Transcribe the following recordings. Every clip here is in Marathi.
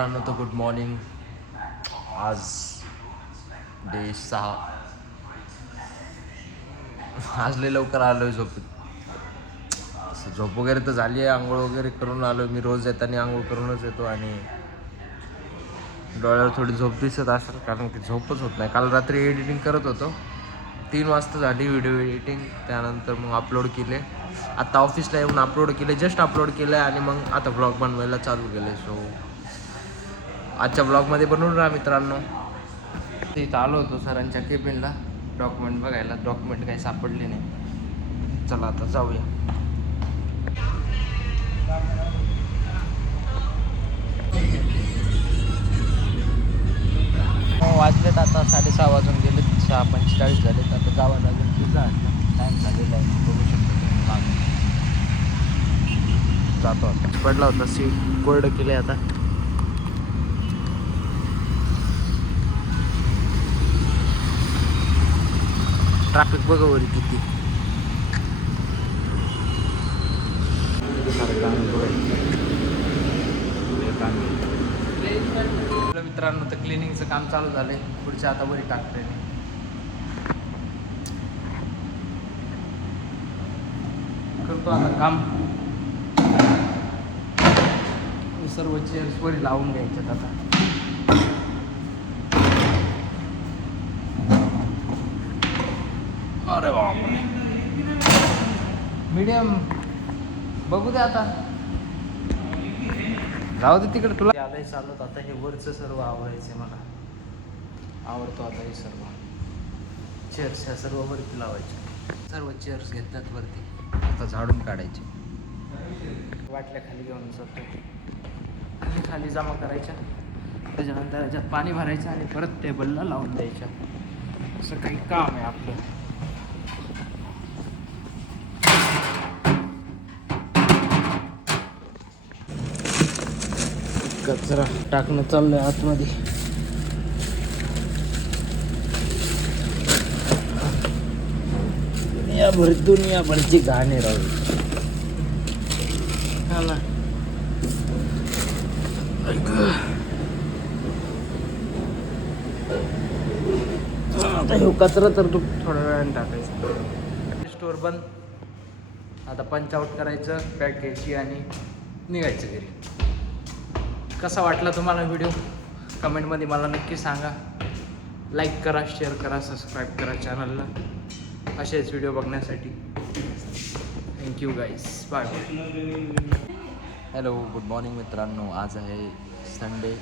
तर गुड मॉर्निंग. आज डे 6. आज लय लवकर आलो आहे झोपेत. झोप वगैरे तर झाली आहे. आंघोळ वगैरे करून आलो. मी रोज येताना आंघोळ करूनच येतो आणि डोळ्यावर थोडी झोप दिसत असेल कारण की झोपच होत नाही. काल रात्री एडिटिंग करत होतो. 3 वाजता झाली व्हिडिओ एडिटिंग. त्यानंतर मग अपलोड केले. आता ऑफिसला येऊन अपलोड केले. जस्ट अपलोड केलं आहे आणि मग आता ब्लॉग बनवायला चालू केले. सो आजच्या ब्लॉगमध्ये बनवून राहा मित्रांनो. इथं आलो होतो सरांच्या केबिनला डॉक्युमेंट बघायला. डॉक्युमेंट काही सापडले नाही. चला आता जाऊया. वाजलेत आता 6:30 वाजून गेलेत. 6:45 झालेत. आता जावं लागेल. पिझ्झा हटला टाईम झालेला आहे. बघू शकतो तुम्ही. जातो आता. पडला होता सीट कोरडं केले आता. ट्रॅफिक बघा वरी किती. मित्रांनो तर क्लिनिंगचं काम चालू झालंय. पुढच्या आता वरी टाकते. करतो आता काम. सर्व चेअर्स वरी लावून घ्यायच्यात आता. अरे बापरे. मीडियम बघू दे आता. राहू दे तिकडे. तुला आलंय चालत. आता हे वरचं सर्व आवडायचं मला. आवडतो आता हे सर्व चेअर्स ह्या सर्व वरती लावायचे. सर्व चेअर्स घेतल्यात वरती. आता झाडून काढायचे. वाटल्या खाली घेऊन जातो. खाली जमा करायच्या. त्याच्यानंतर याच्यात पाणी भरायचं आणि परत टेबलला लावून द्यायच्या. असं काही काम आहे आपलं. कचरा टाकणं चाललंय आतमध्ये. दुनियाभरची घाण आहे राहू. हा ना. आता हे कचरा तर तू थोड्या वेळाने टाकायचं. स्टोर बंद. आता पंच आउट करायचं, पॅक घ्यायची आणि निघायचं घरी. कसा वाटला तुम्हाला व्हिडिओ कमेंटमध्ये मला नक्की सांगा. लाईक करा, शेअर करा, सबस्क्राईब करा चॅनलला असेच व्हिडिओ बघण्यासाठी. Thank you guys. Bye bye. Hello good morning मित्रांनो. आज आहे संडे.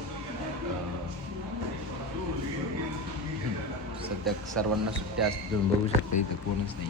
सध्या सर्वांना सुट्ट्या असते. तुम्ही बघू शकता इथे कोणच नाही.